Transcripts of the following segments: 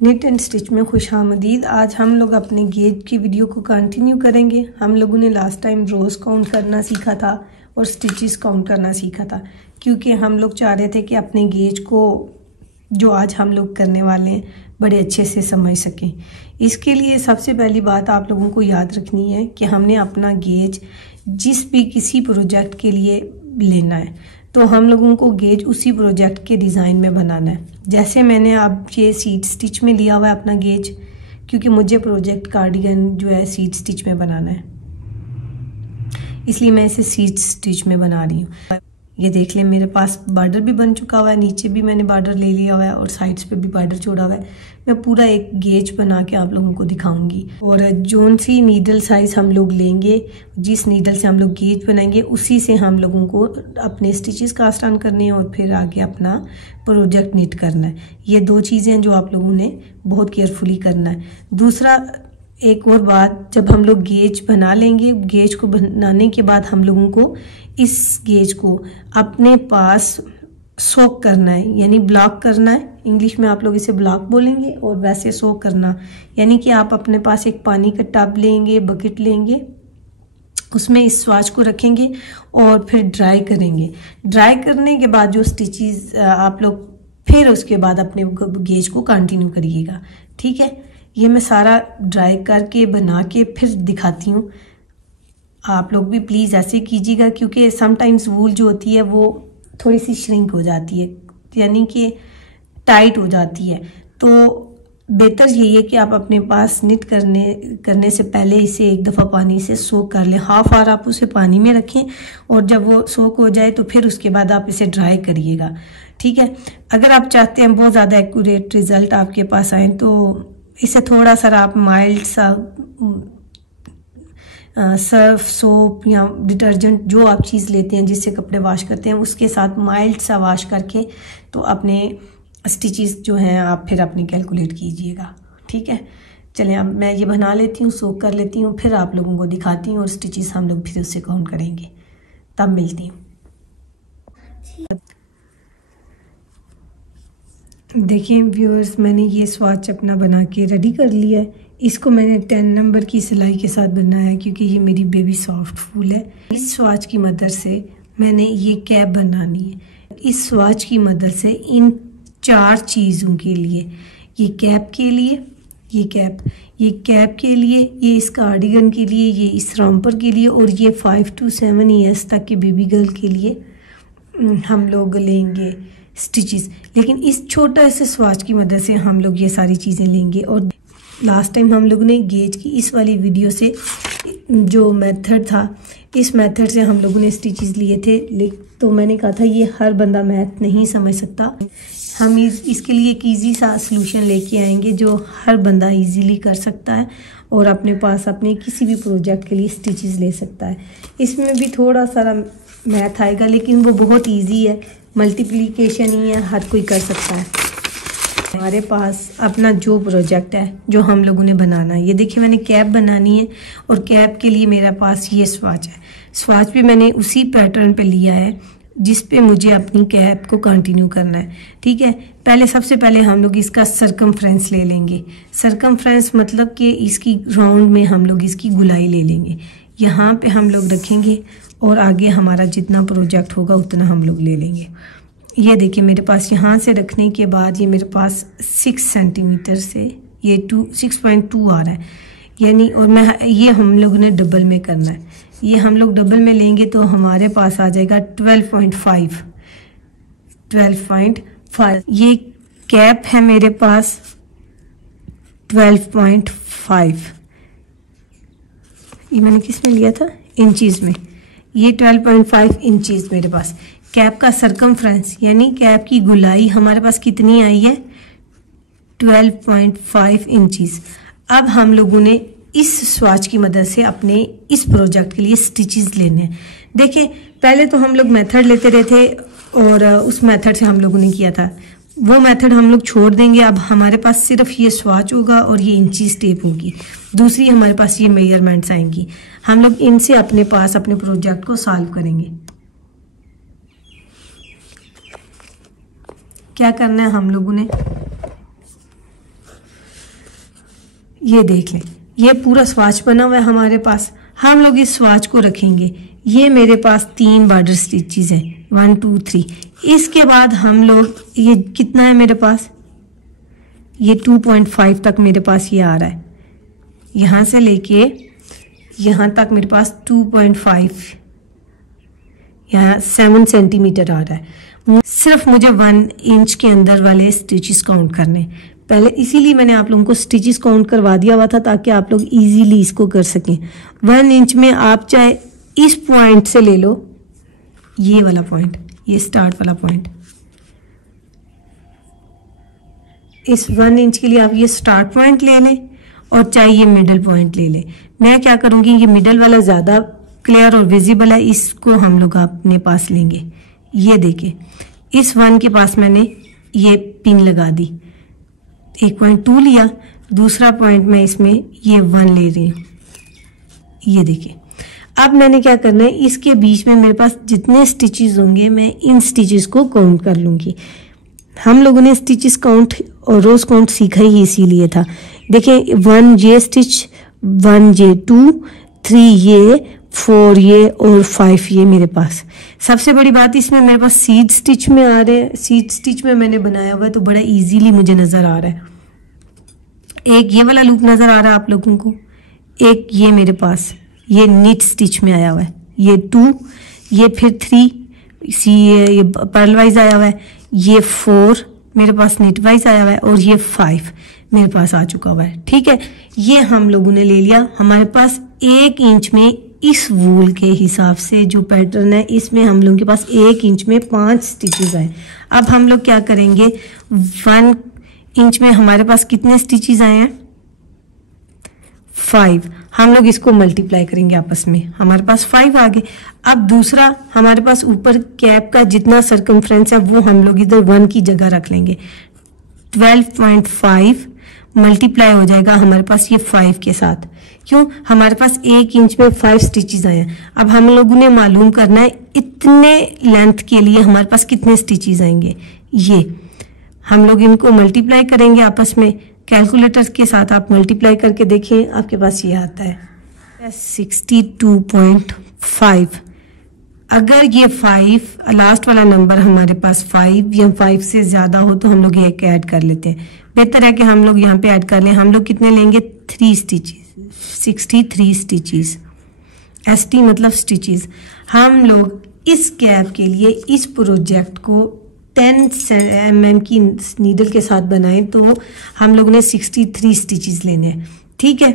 Knit and stitch में खुशामदीद। आज हम लोग अपने गेज की वीडियो को कंटिन्यू करेंगे। हम लोगों ने लास्ट टाइम रोज़ काउंट करना सीखा था और स्टिचेस काउंट करना सीखा था, क्योंकि हम लोग चाह रहे थे कि अपने गेज को जो आज हम लोग करने वाले हैं बड़े अच्छे से समझ सकें। इसके लिए सबसे पहली बात आप लोगों को याद रखनी है कि हमने अपना गेज जिस भी किसी प्रोजेक्ट के लिए लेना है तो हम लोगों को गेज उसी प्रोजेक्ट के डिज़ाइन में बनाना है। जैसे मैंने अब ये सीट स्टिच में लिया हुआ है अपना गेज, क्योंकि मुझे प्रोजेक्ट कार्डिगन जो है सीट स्टिच में बनाना है, इसलिए मैं इसे सीट स्टिच में बना रही हूँ। ये देख लें, मेरे पास बॉर्डर भी बन चुका हुआ है, नीचे भी मैंने बॉर्डर ले लिया हुआ है और साइड्स पे भी बॉर्डर छोड़ा हुआ है। मैं पूरा एक गेज बना के आप लोगों को दिखाऊंगी। और जोन सी नीडल साइज हम लोग लेंगे, जिस नीडल से हम लोग गेज बनाएंगे उसी से हम लोगों को अपने स्टिचेस कास्ट ऑन करने हैं और फिर आगे अपना प्रोजेक्ट नीट करना है। ये दो चीज़ें हैं जो आप लोगों ने बहुत केयरफुली करना है। दूसरा, एक और बात, जब हम लोग गेज बना लेंगे, गेज को बनाने के बाद हम लोगों को इस गेज को अपने पास सोक करना है, यानी ब्लॉक करना है। इंग्लिश में आप लोग इसे ब्लॉक बोलेंगे और वैसे सोक करना, यानी कि आप अपने पास एक पानी का टब लेंगे, बकेट लेंगे, उसमें इस स्वाच को रखेंगे और फिर ड्राई करेंगे। ड्राई करने के बाद जो स्टिचेस आप लोग फिर उसके बाद अपने गेज को कंटिन्यू करिएगा, ठीक है। ये मैं सारा ड्राई करके बना के फिर दिखाती हूँ। आप लोग भी प्लीज़ ऐसे कीजिएगा, क्योंकि समटाइम्स वूल जो होती है वो थोड़ी सी श्रिंक हो जाती है, यानी कि टाइट हो जाती है। तो बेहतर यही है कि आप अपने पास निट करने से पहले इसे एक दफ़ा पानी से सोक कर लें। हाफ आवर आप उसे पानी में रखें और जब वो सोक हो जाए तो फिर उसके बाद आप इसे ड्राई करिएगा, ठीक है। अगर आप चाहते हैं बहुत ज़्यादा एक्यूरेट रिज़ल्ट आपके पास आए तो इसे थोड़ा सा आप माइल्ड सा सर्फ, सोप या डिटर्जेंट जो आप चीज़ लेते हैं जिससे कपड़े वॉश करते हैं उसके साथ माइल्ड सा वॉश करके तो अपने स्टिचेस जो हैं आप फिर अपनी कैलकुलेट कीजिएगा, ठीक है। चलें, अब मैं ये बना लेती हूँ, सोक कर लेती हूँ, फिर आप लोगों को दिखाती हूँ और स्टिचेस हम लोग फिर उससे काउंट करेंगे, तब मिलती हूँ। देखिए व्यूअर्स, मैंने ये स्वाच अपना बना के रेडी कर लिया है। इसको मैंने 10 नंबर की सिलाई के साथ बनाया है, क्योंकि ये मेरी बेबी सॉफ्ट फूल है। इस स्वाच की मदद से मैंने ये कैप बनानी है। इस स्वाच की मदद से इन 4 चीज़ों के लिए, ये कैप के लिए, ये कैप के लिए, ये इस कार्डिगन के लिए, ये इस रॉम्पर के लिए और ये 5 to 7 ईयर्स तक की बेबी गर्ल के लिए हम लोग लेंगे स्टिचेस। लेकिन इस छोटा से स्वाच की मदद से हम लोग ये सारी चीज़ें लेंगे। और लास्ट टाइम हम लोगों ने गेज की इस वाली वीडियो से जो मेथड था, इस मेथड से हम लोगों ने स्टिचेस लिए थे, तो मैंने कहा था ये हर बंदा मैथ नहीं समझ सकता। हम इसके लिए एक ईजी सा सलूशन लेके आएंगे जो हर बंदा इजीली कर सकता है और अपने पास अपने किसी भी प्रोजेक्ट के लिए स्टिचेस ले सकता है। इसमें भी थोड़ा सारा मैथ आएगा, लेकिन वो बहुत ईजी है, मल्टीप्लिकेशन ही है, हर कोई कर सकता है। हमारे पास अपना जो प्रोजेक्ट है जो हम लोगों ने बनाना है, ये देखिए मैंने कैप बनानी है और कैप के लिए मेरे पास ये स्वाच है। स्वाच भी मैंने उसी पैटर्न पे लिया है जिस पे मुझे अपनी कैप को कंटिन्यू करना है, ठीक है। सबसे पहले हम लोग इसका सरकमफ्रेंस ले लेंगे। सरकमफ्रेंस मतलब कि इसकी राउंड में हम लोग इसकी गुलाई ले लेंगे, यहाँ पे हम लोग रखेंगे और आगे हमारा जितना प्रोजेक्ट होगा उतना हम लोग ले लेंगे। ये देखिए मेरे पास यहाँ से रखने के बाद ये मेरे पास 6 सेंटीमीटर से ये 6.2 आ रहा है, यानी, और मैं ये हम लोग ने डबल में करना है। ये हम लोग डबल में लेंगे तो हमारे पास आ जाएगा 12.5। ये कैप है मेरे पास 12.5। ये मैंने किस में लिया था? इंचीज़ में। ये 12.5 इंचीज़ मेरे पास। कैप का सरकमफ्रेंस यानी कैप की गुलाई हमारे पास कितनी आई है? 12.5 इंचीज़। अब हम लोगों ने इस स्वाच की मदद से अपने इस प्रोजेक्ट के लिए स्टिचेस लेने हैं। देखिए पहले तो हम लोग मेथड लेते रहे थे और उस मेथड से हम लोगों ने किया था, वो मेथड हम लोग छोड़ देंगे। अब हमारे पास सिर्फ ये स्वाच होगा और ये इंचीज टेप होगी। दूसरी हमारे पास ये मेजरमेंट्स आएंगी, हम लोग इनसे अपने पास अपने प्रोजेक्ट को सॉल्व करेंगे। क्या करना है हम लोगों ने, ये देख लें, ये पूरा स्वाच बना हुआ है हमारे पास। हम लोग इस स्वाच को रखेंगे। ये मेरे पास 3 बॉर्डर स्टिचेस है, 1 2 3। इसके बाद हम लोग ये कितना है मेरे पास, ये 2.5 तक मेरे पास ये आ रहा है। यहाँ से लेके यहाँ तक मेरे पास 2.5, यहाँ 7 सेंटीमीटर आ रहा है। सिर्फ मुझे 1 इंच के अंदर वाले स्टिचेस काउंट करने पहले, इसीलिए मैंने आप लोगों को स्टिचेस काउंट करवा दिया हुआ था ताकि आप लोग इजीली इसको कर सकें। 1 इंच में आप चाहे इस पॉइंट से ले लो, ये वाला पॉइंट, ये स्टार्ट वाला पॉइंट, इस 1 इंच के लिए आप ये स्टार्ट पॉइंट ले लें और चाहे ये मिडल पॉइंट ले लें। मैं क्या करूँगी, ये मिडल वाला ज़्यादा क्लियर और विजिबल है, इसको हम लोग अपने पास लेंगे। ये देखें, इस 1 के पास मैंने ये पिन लगा दी, 1.2 लिया, दूसरा पॉइंट मैं इसमें ये 1 ले रही हूँ। ये देखिए, अब मैंने क्या करना है, इसके बीच में मेरे पास जितने स्टिचेस होंगे मैं इन स्टिचेस को काउंट कर लूँगी। हम लोगों ने स्टिचेस काउंट और रोज काउंट सीखा ही इसीलिए था। देखिए 1 ये स्टिच, 1 ये 2, 3 ये, 4 ये और 5 ये मेरे पास। सबसे बड़ी बात इसमें मेरे पास सीड स्टिच में आ रहे हैं, सीड स्टिच में मैंने बनाया हुआ है तो बड़ा इजीली मुझे नज़र आ रहा है। एक ये वाला लूप नज़र आ रहा है आप लोगों को, एक ये मेरे पास ये नीट स्टिच में आया हुआ है, ये 2, ये फिर 3 ये पर्ल वाइज आया हुआ है, ये 4 मेरे पास नीट वाइज आया हुआ है और ये 5 मेरे पास आ चुका हुआ है। ठीक है, ये हम लोगों ने ले लिया। हमारे पास 1 इंच में इस वूल के हिसाब से जो पैटर्न है इसमें हम लोगों के पास 1 इंच में 5 स्टिचेस आए। अब हम लोग क्या करेंगे, 1 इंच में हमारे पास कितने स्टिचेस आए हैं, 5। हम लोग इसको मल्टीप्लाई करेंगे आपस में, हमारे पास 5 आ गए। अब दूसरा हमारे पास ऊपर कैप का जितना सर्कमफ्रेंस है वो हम लोग इधर 1 की जगह रख लेंगे। 12.5 मल्टीप्लाई हो जाएगा हमारे पास ये 5 के साथ। क्यों, हमारे पास 1 इंच में 5 स्टिचेस आए हैं। अब हम लोगों ने मालूम करना है इतने लेंथ के लिए हमारे पास कितने स्टिचेस आएंगे। ये हम लोग इनको मल्टीप्लाई करेंगे आपस में, कैलकुलेटर के साथ आप मल्टीप्लाई करके देखें, आपके पास ये आता है 62.5। अगर ये 5 लास्ट वाला नंबर हमारे पास 5 या 5 से ज़्यादा हो तो हम लोग ये ऐड कर लेते हैं। बेहतर है कि हम लोग यहाँ पे ऐड कर लें। हम लोग कितने लेंगे, 3 स्टिचेस, 63 स्टिचेस। ST मतलब स्टिचेस। हम लोग इस कैप के लिए इस प्रोजेक्ट को 10 mm की नीडल के साथ बनाएं तो हम लोग ने 63 स्टिचेस लेने हैं। ठीक है,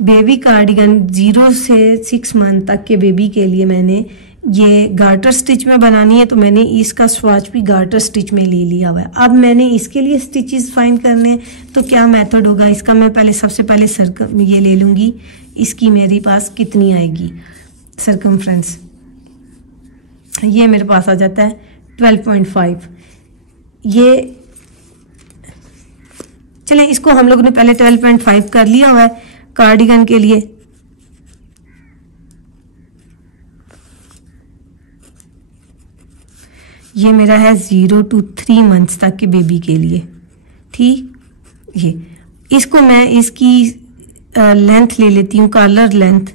बेबी कार्डिगन 0 से 6 मंथ तक के बेबी के लिए मैंने ये गार्टर स्टिच में बनानी है तो मैंने इसका स्वाच भी गार्टर स्टिच में ले लिया हुआ है। अब मैंने इसके लिए स्टिचेस फाइंड करने हैं तो क्या मेथड होगा इसका, मैं पहले सबसे पहले सर्कम ये ले लूँगी, इसकी मेरे पास कितनी आएगी सर्कमफ्रेंस, ये मेरे पास आ जाता है 12.5। ये चलें, इसको हम लोगों ने पहले 12.5 कर लिया हुआ है कार्डिगन के लिए। ये मेरा है 0 to 3 मंथ्स तक के बेबी के लिए। ठीक, ये इसको मैं इसकी लेंथ ले लेती हूँ, कॉलर लेंथ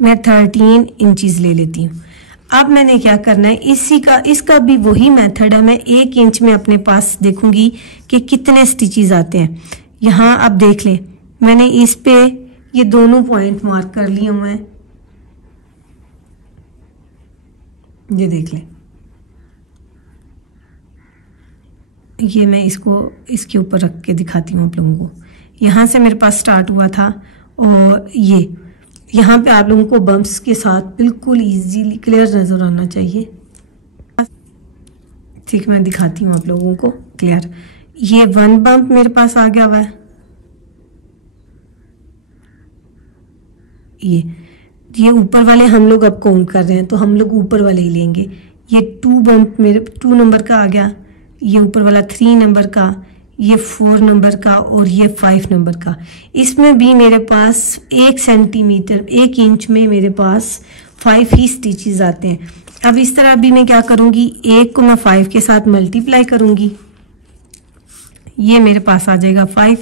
मैं 13 इंचेस ले लेती हूँ। अब मैंने क्या करना है, इसका भी वही मेथड है। मैं 1 इंच में अपने पास देखूंगी कि कितने स्टिचेस आते हैं। यहाँ आप देख लें, मैंने इस पे ये दोनों पॉइंट मार्क कर लिए हुए हैं, ये देख लें। ये मैं इसको इसके ऊपर रख के दिखाती हूँ आप लोगों को। यहाँ से मेरे पास स्टार्ट हुआ था और ये यहाँ पे आप लोगों को बम्प्स के साथ बिल्कुल इजीली क्लियर नज़र आना चाहिए। ठीक, मैं दिखाती हूँ आप लोगों को क्लियर। ये 1 बम्प मेरे पास आ गया हुआ है, ये ऊपर वाले हम लोग अब काउंट कर रहे हैं तो हम लोग ऊपर वाले ही लेंगे। ये 2 बम्प मेरे 2 नंबर का आ गया, ये ऊपर वाला 3 नंबर का, ये 4 नंबर का और ये 5 नंबर का। इसमें भी मेरे पास 1 सेंटीमीटर 1 इंच में मेरे पास 5 ही स्टिचेस आते हैं। अब इस तरह भी मैं क्या करूँगी, एक को मैं 5 के साथ मल्टीप्लाई करूँगी, ये मेरे पास आ जाएगा 5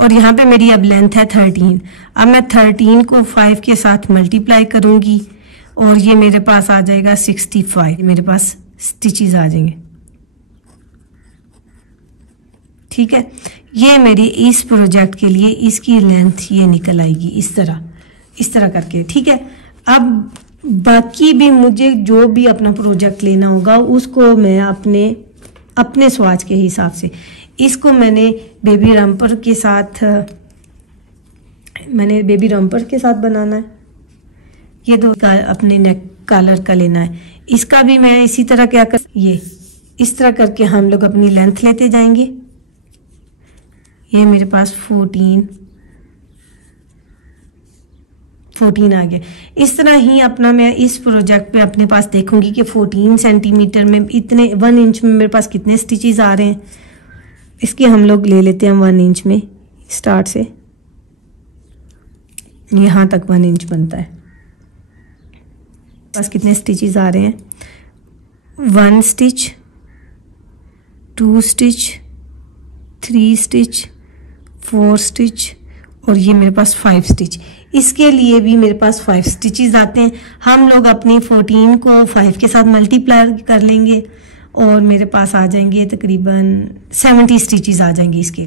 और यहाँ पे मेरी अब लेंथ है 13। अब मैं 13 को 5 के साथ मल्टीप्लाई करूँगी और ये मेरे पास आ जाएगा 65, मेरे पास स्टिचेस आ जाएंगे। ठीक है, ये मेरी इस प्रोजेक्ट के लिए इसकी लेंथ ये निकल आएगी इस तरह करके। ठीक है, अब बाकी भी मुझे जो भी अपना प्रोजेक्ट लेना होगा उसको मैं अपने स्वाच के हिसाब से, इसको मैंने बेबी रैम्पर के साथ बनाना है। ये दो अपने नेक कॉलर का लेना है, इसका भी मैं इसी तरह क्या कर, ये इस तरह करके हम लोग अपनी लेंथ लेते जाएंगे। ये मेरे पास 14 आ गया। इस तरह ही अपना मैं इस प्रोजेक्ट पे अपने पास देखूंगी कि 14 सेंटीमीटर में इतने 1 इंच में मेरे पास कितने स्टिचेस आ रहे हैं। इसके हम लोग ले लेते हैं 1 इंच में, स्टार्ट से यहाँ तक 1 इंच बनता है। पास कितने स्टिचेस आ रहे हैं, 1 स्टिच, 2 स्टिच, 3 स्टिच, 4 स्टिच और ये मेरे पास 5 स्टिच। इसके लिए भी मेरे पास 5 स्टिचेस आते हैं। हम लोग अपनी 14 को 5 के साथ मल्टीप्लाई कर लेंगे और मेरे पास आ जाएंगे तकरीबन 70 स्टिचेस आ जाएंगे। इसके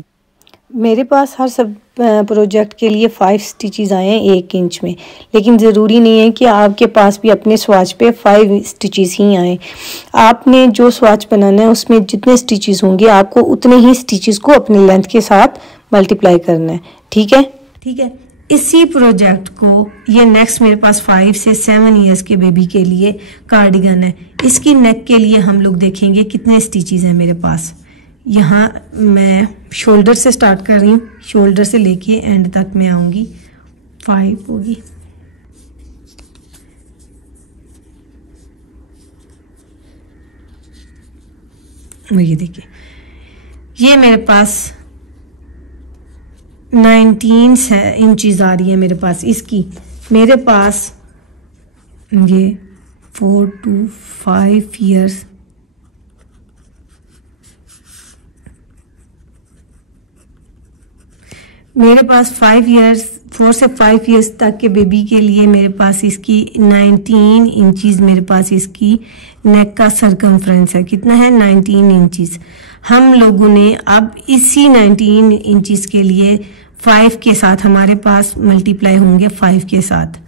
मेरे पास हर सब प्रोजेक्ट के लिए 5 स्टिचेस आए हैं 1 इंच में, लेकिन ज़रूरी नहीं है कि आपके पास भी अपने स्वाच पे 5 स्टिचेस ही आए। आपने जो स्वाच बनाना है उसमें जितने स्टिचेस होंगे आपको उतने ही स्टिचेस को अपनी लेंथ के साथ मल्टीप्लाई करना है। ठीक है, इसी प्रोजेक्ट को ये नेक्स्ट मेरे पास 5 से 7 इयर्स के बेबी के लिए कार्डिगन है। इसकी नेक के लिए हम लोग देखेंगे कितने स्टिचेस हैं मेरे पास। यहाँ मैं शोल्डर से स्टार्ट कर रही हूँ, शोल्डर से लेके एंड तक मैं आऊँगी, 5 होगी। ये देखिए, ये मेरे पास 19 इंचेस आ रही है मेरे पास इसकी। मेरे पास ये 4 to 5 ईयर्स मेरे पास 4 से 5 ईयर्स तक के बेबी के लिए मेरे पास इसकी 19 इंचेस मेरे पास इसकी नेक का सरकमफ्रेंस है। कितना है, 19 इंचेस। हम लोगों ने अब इसी 19 इंचेस के लिए 5 के साथ हमारे पास मल्टीप्लाई होंगे 5 के साथ,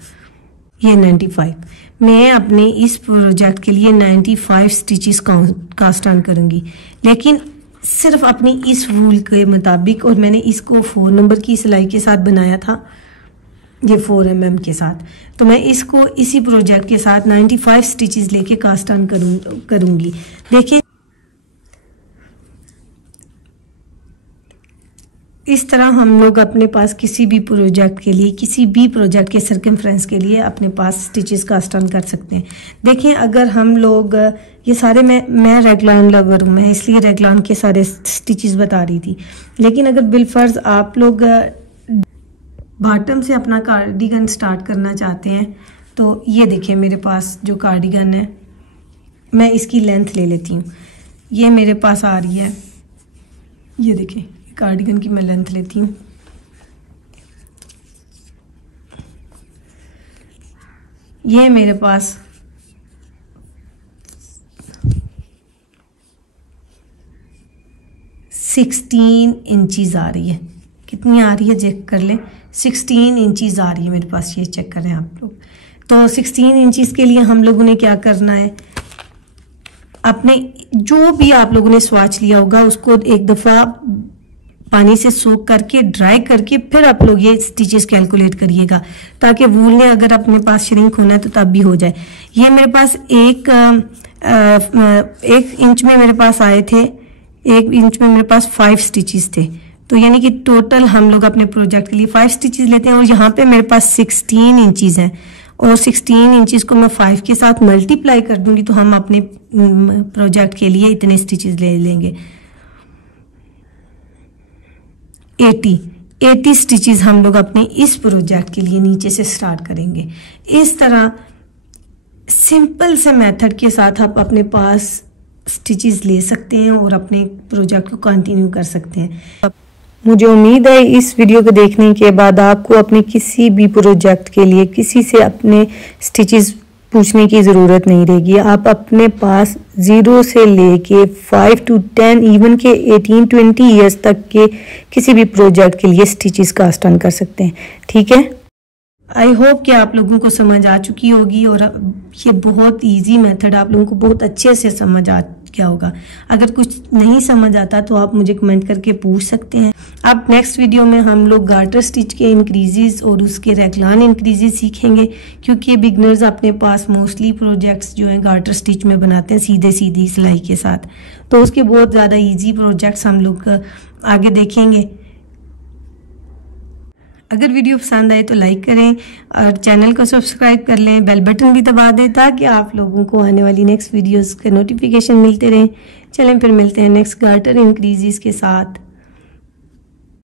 ये 95। मैं अपने इस प्रोजेक्ट के लिए 95 स्टिचेस कास्ट ऑन करूँगी, लेकिन सिर्फ अपनी इस रूल के मुताबिक। और मैंने इसको 4 नंबर की सिलाई के साथ बनाया था, ये 4 mm के साथ। तो मैं इसको इसी प्रोजेक्ट के साथ 95 स्टिचेस लेके कास्ट ऑन करूँगी। देखिए, इस तरह हम लोग अपने पास किसी भी प्रोजेक्ट के लिए, किसी भी प्रोजेक्ट के सर्कमफ्रेंस के लिए अपने पास स्टिचेस कास्ट ऑन कर सकते हैं। देखिए, अगर हम लोग ये सारे, मैं रेगलान लवर हूँ, मैं इसलिए रेगलान के सारे स्टिचेस बता रही थी। लेकिन अगर बिलफर्ज आप लोग बॉटम से अपना कार्डिगन स्टार्ट करना चाहते हैं तो ये देखिए, मेरे पास जो कार्डिगन है मैं इसकी लेंथ ले लेती हूँ। ये मेरे पास आ रही है, ये देखिए कार्डिगन की मैं लेंथ लेती हूँ। ये मेरे पास 16 इंचेस आ रही है। कितनी आ रही है चेक कर लें, 16 इंचेस आ रही है मेरे पास, ये चेक करें आप लोग। तो 16 इंचेस के लिए हम लोगों ने क्या करना है, अपने जो भी आप लोगों ने स्वाच लिया होगा उसको एक दफ़ा पानी से सोक करके ड्राई करके फिर आप लोग ये स्टिचेस कैलकुलेट करिएगा, ताकि वूल ने अगर अपने पास श्रिंक होना है तो तब भी हो जाए। ये मेरे पास एक इंच में मेरे पास आए थे, 1 इंच में मेरे पास 5 स्टिचेस थे। तो यानी कि टोटल हम लोग अपने प्रोजेक्ट के लिए 5 स्टिचेस लेते हैं। और यहाँ पे मेरे पास 16 इंचेस हैं और 16 इंचेस को मैं 5 के साथ मल्टीप्लाई कर दूंगी तो हम अपने प्रोजेक्ट के लिए इतने स्टिचेस ले लेंगे। 80 स्टिचेस हम लोग अपने इस प्रोजेक्ट के लिए नीचे से स्टार्ट करेंगे। इस तरह सिंपल से मेथड के साथ आप अपने पास स्टिचेस ले सकते हैं और अपने प्रोजेक्ट को कंटिन्यू कर सकते हैं। मुझे उम्मीद है इस वीडियो को देखने के बाद आपको अपने किसी भी प्रोजेक्ट के लिए किसी से अपने स्टिचेस पूछने की ज़रूरत नहीं रहेगी। आप अपने पास 0 से लेके 5 to 10 इवन के 18-20 ईयर्स तक के किसी भी प्रोजेक्ट के लिए स्टिचेस कास्ट ऑन कर सकते हैं। ठीक है, आई होप कि आप लोगों को समझ आ चुकी होगी और ये बहुत इजी मेथड आप लोगों को बहुत अच्छे से समझ आ गया होगा। अगर कुछ नहीं समझ आता तो आप मुझे कमेंट करके पूछ सकते हैं। अब नेक्स्ट वीडियो में हम लोग गार्टर स्टिच के इंक्रीजेस और उसके रेगलान इंक्रीजेस सीखेंगे, क्योंकि बिगनर्स अपने पास मोस्टली प्रोजेक्ट्स जो हैं गार्टर स्टिच में बनाते हैं सीधे सीधी सिलाई के साथ, तो उसके बहुत ज़्यादा ईजी प्रोजेक्ट्स हम लोग आगे देखेंगे। अगर वीडियो पसंद आए तो लाइक करें और चैनल को सब्सक्राइब कर लें, बेल बटन भी दबा दें ताकि आप लोगों को आने वाली नेक्स्ट वीडियोस के नोटिफिकेशन मिलते रहें। चलें फिर मिलते हैं नेक्स्ट गार्टर इंक्रीजेस के साथ।